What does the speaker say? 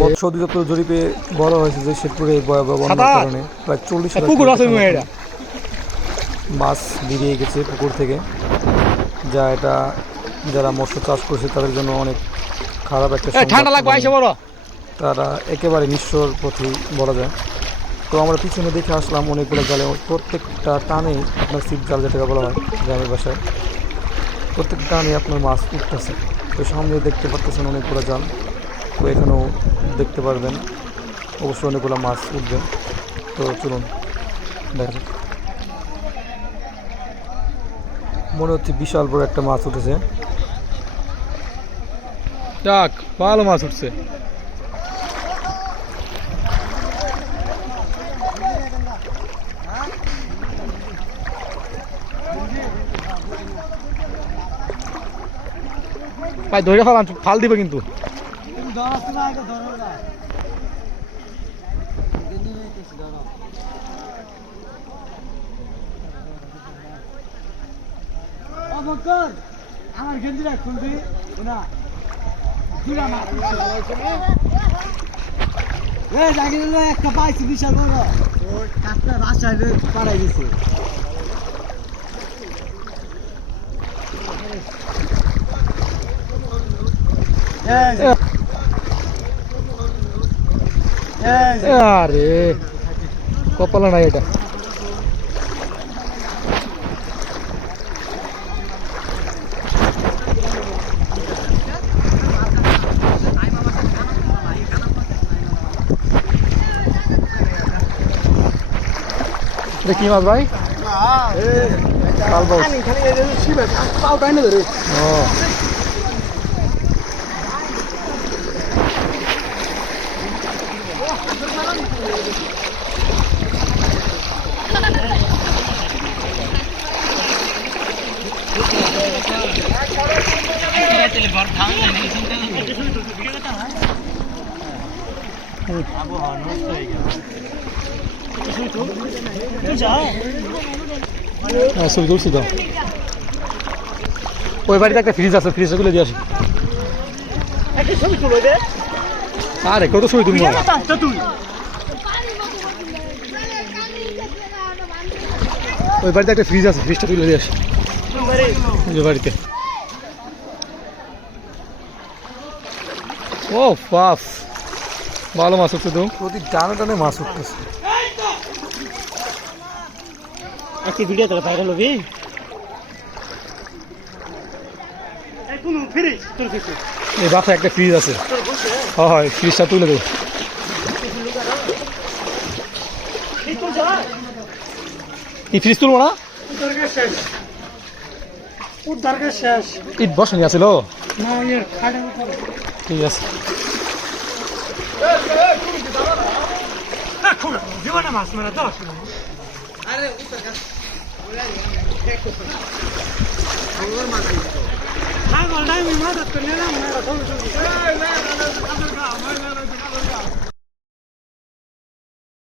মৎস্য অধিদপ্তর জরিপে বলা হয়েছে যে শেরপুরে ভয়াবহ বন্যার কারণে প্রায় 40,000 মাছ বেরিয়ে গেছে পুকুর থেকে, যা এটা যারা মৎস্য চাষ করছে তাদের জন্য অনেক খারাপ একটা সংবাদ। তারা একেবারে নিঃস্বর পথে বলা যায়। তো আমরা পিছনে দেখে আসলাম অনেকগুলো জালে, প্রত্যেকটা টানে আপনার ছিপ জাল যেটাকে বলা হয় গ্রামের ভাষায়, প্রত্যেকটা টানে আপনার মাছ উঠতেছে। তো সামনে দেখতে পাচ্ছেন অনেকগুলো জাল, তো এখানেও দেখতে পারবেন অবশ্যই অনেকগুলো মাছ উঠবে। তো চলুন দেখা যাক। মনে হচ্ছে বিশাল বড় একটা মাছ উঠেছে। যাক, ভালো মাছ উঠছে। ভাই ধরে ফেলান, ফাল দিবে কিন্তু। আমার গেঞ্জিটা খুলবি না, একটা পাইছি বিশাল বড়, কাঠটা বাসায় পাড়াই গেছে। আরে কপাল নাই এটা। কি মাছ ভাই? ছবি তুলছি তো। ওই বাড়িতে একটা ফ্রিজ আছে, ফ্রিজটা খুলে দিয়ে আসি। আরে কত ছবি তুলবো? ওই বাড়িতে একটা ফ্রিজ আছে, ফ্রিজটা তুলে দিয়ে আসি। ওই বাড়িতে ও বাপ, ভালো মাছ উঠছে তো। প্রতি টানে টানে মাছ উঠতেছে। একটি ভিডিও তোলা ভাইরাল হবে। এই বাসায় একটা ফ্রিজ আছে, হয় ফ্রিজটা তুলে দেবো। এই ফ্রিজ তুলবো না, ইট বসানি আছিল। ঠিক আছে, মাছ মারা তো মদত করলে না।